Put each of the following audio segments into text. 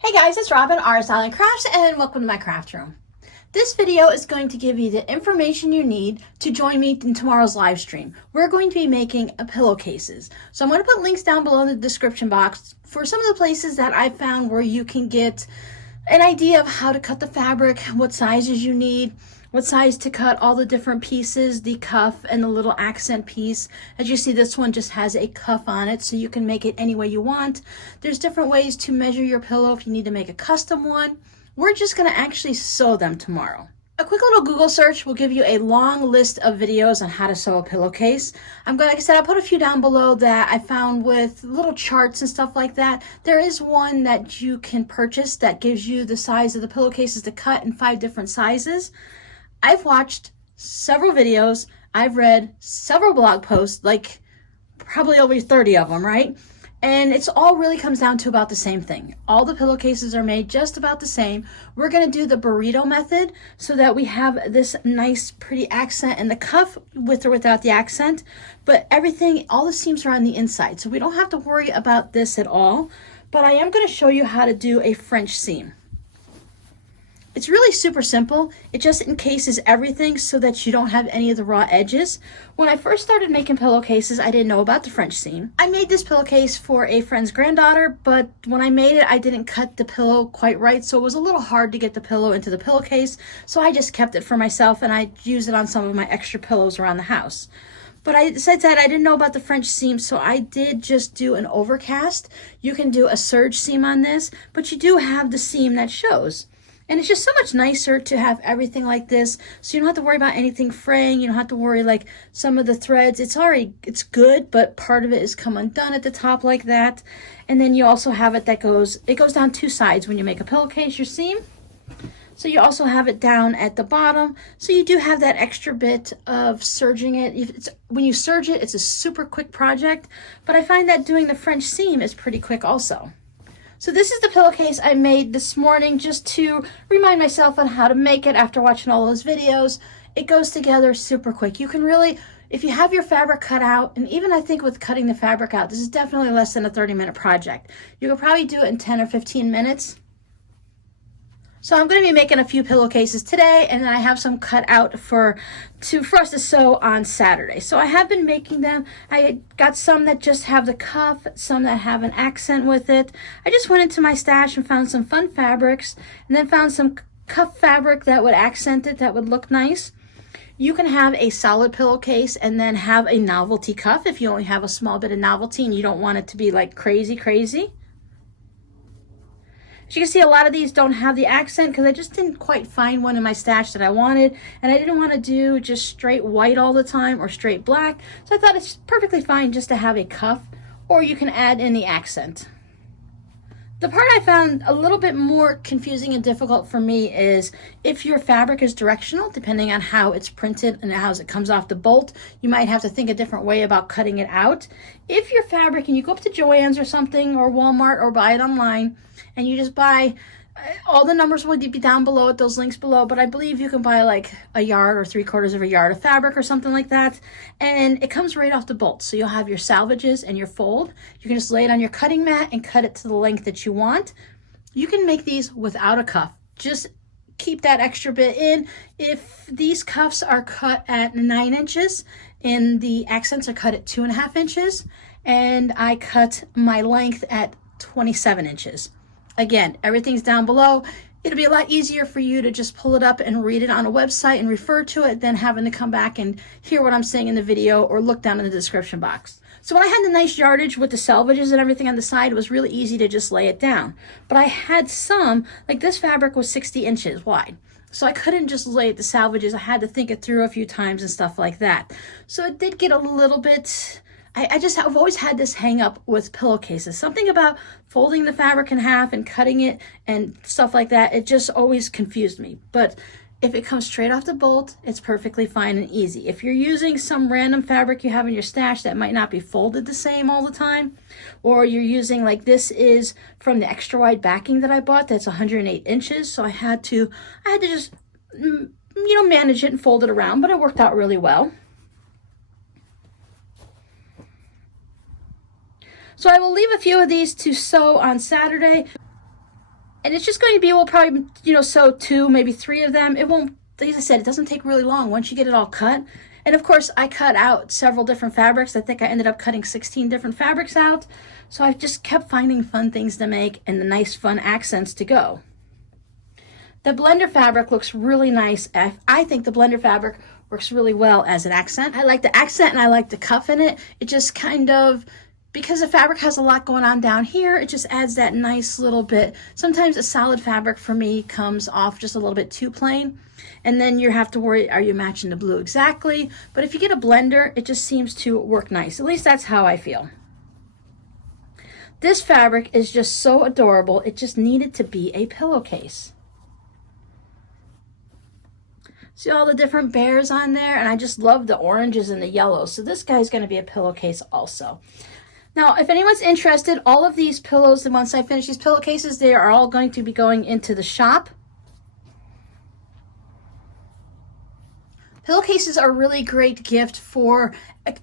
Hey guys, it's Robin, Artist Island Crafts, and welcome to my craft room. This video is going to give you the information you need to join me in tomorrow's live stream. We're going to be making pillowcases. So I'm going to put links down below in the description box for some of the places that I found where you can get an idea of how to cut the fabric, what sizes you need, what size to cut all the different pieces, the cuff and the little accent piece. As you see, this one just has a cuff on it, so you can make it any way you want. There's different ways to measure your pillow if you need to make a custom one. We're just gonna actually sew them tomorrow. A quick little Google search will give you a long list of videos on how to sew a pillowcase. Like I said, I'll put a few down below that I found with little charts and stuff like that. There is one that you can purchase that gives you the size of the pillowcases to cut in 5 different sizes. I've watched several videos, I've read several blog posts, like probably over 30 of them, right? And it's all really comes down to about the same thing. All the pillowcases are made just about the same. We're gonna do the burrito method so that we have this nice pretty accent in the cuff with or without the accent, but everything, all the seams are on the inside, so we don't have to worry about this at all. But I am gonna show you how to do a French seam. It's really super simple. It just encases everything so that you don't have any of the raw edges. When I first started making pillowcases, I didn't know about the French seam. I made this pillowcase for a friend's granddaughter, but when I made it, I didn't cut the pillow quite right, so it was a little hard to get the pillow into the pillowcase, so I just kept it for myself and I used it on some of my extra pillows around the house. But I said that I didn't know about the French seam, so I did just do an overcast. You can do a serge seam on this, but you do have the seam that shows. And it's just so much nicer to have everything like this, so you don't have to worry about anything fraying. You don't have to worry like some of the threads. It's good, but part of it is come undone at the top like that. And then you also have it that goes down 2 sides when you make a pillowcase, your seam. So you also have it down at the bottom. So you do have that extra bit of serging it. When you serge it, it's a super quick project, but I find that doing the French seam is pretty quick also. So this is the pillowcase I made this morning just to remind myself on how to make it after watching all those videos. It goes together super quick. You can really, if you have your fabric cut out, and even I think with cutting the fabric out, this is definitely less than a 30-minute project. You could probably do it in 10 or 15 minutes. So I'm going to be making a few pillowcases today, and then I have some cut out for us to sew on Saturday. So I have been making them. I got some that just have the cuff, some that have an accent with it. I just went into my stash and found some fun fabrics, and then found some cuff fabric that would accent it, that would look nice. You can have a solid pillowcase and then have a novelty cuff if you only have a small bit of novelty and you don't want it to be like crazy. As you can see, a lot of these don't have the accent because I just didn't quite find one in my stash that I wanted, and I didn't want to do just straight white all the time or straight black, so I thought it's perfectly fine just to have a cuff, or you can add in the accent. The part I found a little bit more confusing and difficult for me is if your fabric is directional, depending on how it's printed and how it comes off the bolt, you might have to think a different way about cutting it out. If your fabric, and you go up to Joann's or something, or Walmart, or buy it online, and you just buy, all the numbers will be down below at those links below, but I believe you can buy like a yard or 3/4 of a yard of fabric or something like that, and it comes right off the bolt. So you'll have your salvages and your fold. You can just lay it on your cutting mat and cut it to the length that you want. You can make these without a cuff. Just keep that extra bit in. If these cuffs are cut at 9 inches and the accents are cut at 2.5 inches, and I cut my length at 27 inches. Again, everything's down below. It'll be a lot easier for you to just pull it up and read it on a website and refer to it than having to come back and hear what I'm saying in the video or look down in the description box. So when I had the nice yardage with the salvages and everything on the side, it was really easy to just lay it down. But I had some, like this fabric was 60 inches wide. So I couldn't just lay the salvages. I had to think it through a few times and stuff like that. So it did get a little bit, I've always had this hang up with pillowcases. Something about folding the fabric in half and cutting it and stuff like that, it just always confused me. But if it comes straight off the bolt, it's perfectly fine and easy. If you're using some random fabric you have in your stash that might not be folded the same all the time, or you're using, like this is from the extra wide backing that I bought, that's 108 inches, so I had to just, manage it and fold it around, but it worked out really well. So I will leave a few of these to sew on Saturday. And it's just going to be, we'll probably, sew 2, maybe 3 of them. It won't, like I said, it doesn't take really long once you get it all cut. And of course, I cut out several different fabrics. I think I ended up cutting 16 different fabrics out. So I've just kept finding fun things to make and the nice fun accents to go. The blender fabric looks really nice. I think the blender fabric works really well as an accent. I like the accent and I like the cuff in it. It just kind of, because the fabric has a lot going on down here, it just adds that nice little bit. Sometimes a solid fabric for me comes off just a little bit too plain. And then you have to worry, are you matching the blue exactly? But if you get a blender, it just seems to work nice. At least that's how I feel. This fabric is just so adorable. It just needed to be a pillowcase. See all the different bears on there? And I just love the oranges and the yellows. So this guy's going to be a pillowcase also. Now, if anyone's interested, all of these pillows, and once I finish these pillowcases, they are all going to be going into the shop. Pillowcases are a really great gift for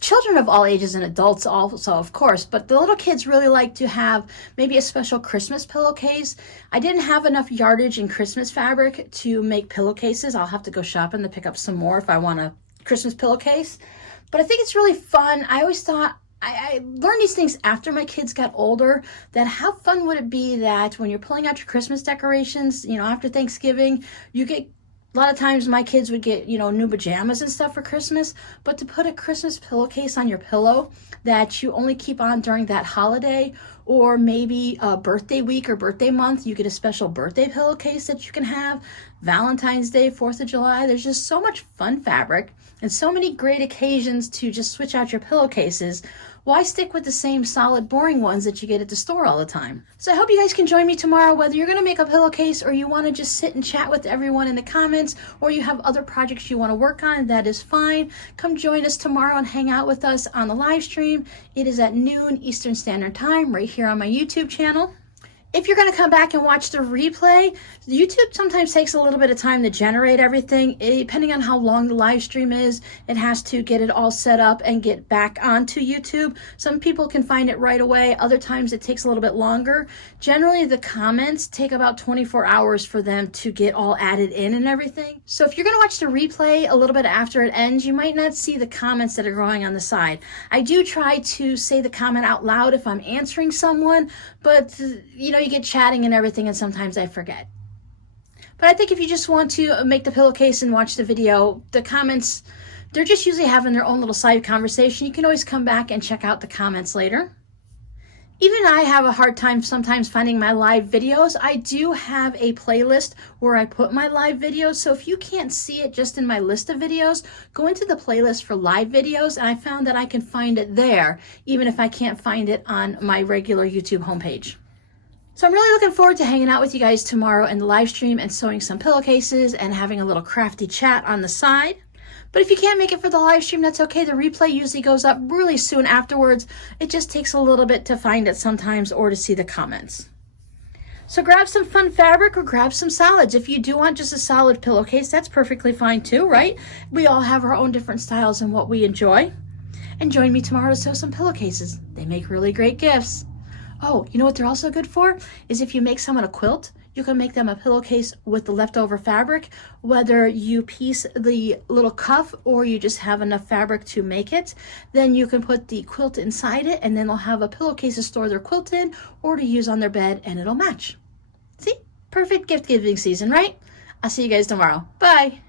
children of all ages and adults also, of course, but the little kids really like to have maybe a special Christmas pillowcase. I didn't have enough yardage in Christmas fabric to make pillowcases. I'll have to go shopping to pick up some more if I want a Christmas pillowcase. But I think it's really fun. I always thought, I learned these things after my kids got older, that how fun would it be that when you're pulling out your Christmas decorations, after Thanksgiving, you get, a lot of times my kids would get, new pajamas and stuff for Christmas, but to put a Christmas pillowcase on your pillow that you only keep on during that holiday, or maybe a birthday week or birthday month, you get a special birthday pillowcase that you can have, Valentine's Day, 4th of July. There's just so much fun fabric and so many great occasions to just switch out your pillowcases. Why stick with the same solid, boring ones that you get at the store all the time? So I hope you guys can join me tomorrow, whether you're going to make a pillowcase or you want to just sit and chat with everyone in the comments, or you have other projects you want to work on, that is fine. Come join us tomorrow and hang out with us on the live stream. It is at noon Eastern Standard Time right here on my YouTube channel. If you're going to come back and watch the replay, YouTube sometimes takes a little bit of time to generate everything. Depending on how long the live stream is, it has to get it all set up and get back onto YouTube. Some people can find it right away. Other times it takes a little bit longer. Generally, the comments take about 24 hours for them to get all added in and everything. So if you're going to watch the replay a little bit after it ends, you might not see the comments that are going on the side. I do try to say the comment out loud if I'm answering someone, but you get chatting and everything, and sometimes I forget. But I think if you just want to make the pillowcase and watch the video, the comments, they're just usually having their own little side conversation. You can always come back and check out the comments later. Even I have a hard time sometimes finding my live videos. I do have a playlist where I put my live videos. So if you can't see it just in my list of videos, go into the playlist for live videos, and I found that I can find it there, even if I can't find it on my regular YouTube homepage. So I'm really looking forward to hanging out with you guys tomorrow in the live stream and sewing some pillowcases and having a little crafty chat on the side. But if you can't make it for the live stream, that's okay. The replay usually goes up really soon afterwards. It just takes a little bit to find it sometimes, or to see the comments. So grab some fun fabric or grab some solids. If you do want just a solid pillowcase, that's perfectly fine too, right? We all have our own different styles and what we enjoy. And join me tomorrow to sew some pillowcases. They make really great gifts. Oh, you know what they're also good for? Is if you make someone a quilt, you can make them a pillowcase with the leftover fabric, whether you piece the little cuff or you just have enough fabric to make it. Then you can put the quilt inside it, and then they'll have a pillowcase to store their quilt in or to use on their bed, and it'll match. See? Perfect gift giving season, right? I'll see you guys tomorrow. Bye.